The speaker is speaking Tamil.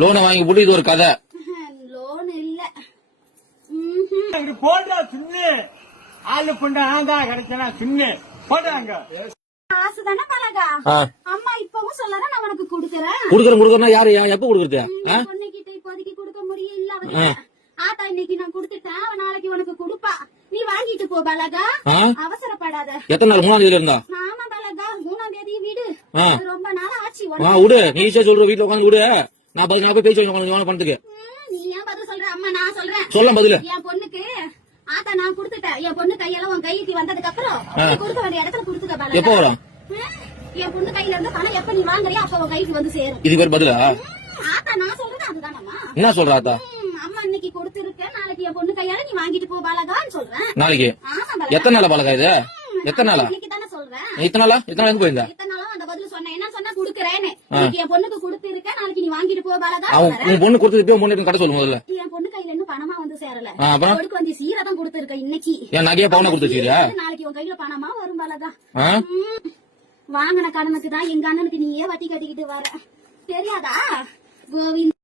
லோனை வாங்கி போட்டு இது ஒரு கதை. லோன் இல்ல. போடுறா சின்ன ஆளு பொண்ணு ஆந்தா கிடைச்சா சின்ன போடுறாங்க. காசு தானே பழகா. அம்மா இப்பவும் சொல்லற நான் உனக்கு குடுக்கறேன். குடுக்கறேன்னா யாரு எப்ப குடுக்கறது? பொண்ணுகிட்ட இப்போதைக்கு கொடுக்க முடியல. அவ ஆத்தா இன்னைக்கு நான் குடுத்துட்டேன், அவ நாளைக்கு உனக்கு கொடுப்பா. நீ வாங்கிட்டு போ பலகா, அவசரப்படாத. எத்தனை நாள்? 3ஆம் தேதியில இருந்தா? ஆமா பலகா, 3ஆம் தேதி வீடு. ரொம்ப நாள் ஆச்சு. விடு, நீ ஈஸியா சொல்ற. வீட்டுல உட்காந்து விடு, நான் போய் பேசி பணத்துக்கு. நீ ஏன் பதில் சொல்ற? அம்மா நான் சொல்றேன். சொல்ல பதில். என் பொண்ணுக்கு ஆத்தா நான் குடுத்துட்டேன். என் பொண்ணு கையெல்லாம் உன் கைக்கு வந்ததுக்கு அப்புறம் கொடுக்க வேண்டிய இடத்துல குடுத்துக்க பலகா. எப்ப வரும்? என் பொண்ணு கையில இருந்து பணம் எப்ப நீ வாங்குறியோ அப்ப உன் கைக்கு வந்து சேரும். இது பேர் பதிலா? ஆத்தா நான் சொல்றது அதுதானம்மா. என்ன சொல்ற ஆத்தா? அம்மா இன்னைக்கு கொடுத்திருக்கேன், நாளைக்கு என் பொண்ணு கையால நீ வாங்கிட்டு போ பாலகான்னு சொல்றேன். நாளைக்கு? எத்தனை நாளா பழகா இது? எத்தனை நாளா? இன்னைக்கு தானே சொல்றேன். இத்தனை நாளா? எத்தனை நாள் போயிருந்தா? இத்தனை நாளும் அந்த பதில் சொன்னேன். என்ன சொன்னா குடுக்கறேன்னு. என் பொண்ணுக்கு கொடுத்திருக்கேன், நாளைக்கு நீ வாங்கிட்டு போ பாலகா. உன் பொண்ணு கொடுத்து பொண்ணு கடை சொல்லு முதல்ல. என் பொண்ணு கையில இன்னும் பணமா வந்து சேரல. அப்புறம் அவளுக்கு வந்து சீரதான் கொடுத்திருக்க இன்னைக்கு. என் நகையா பவுனா கொடுத்துருக்கீங்க. நாளைக்கு உன் கையில பணமா வரும் பாலகா. வாங்கின கடனுக்கு தான் எங்க அண்ணனுக்கு நீயே வட்டி கட்டிக்கிட்டு வர தெரியாதா கோவிந்த்?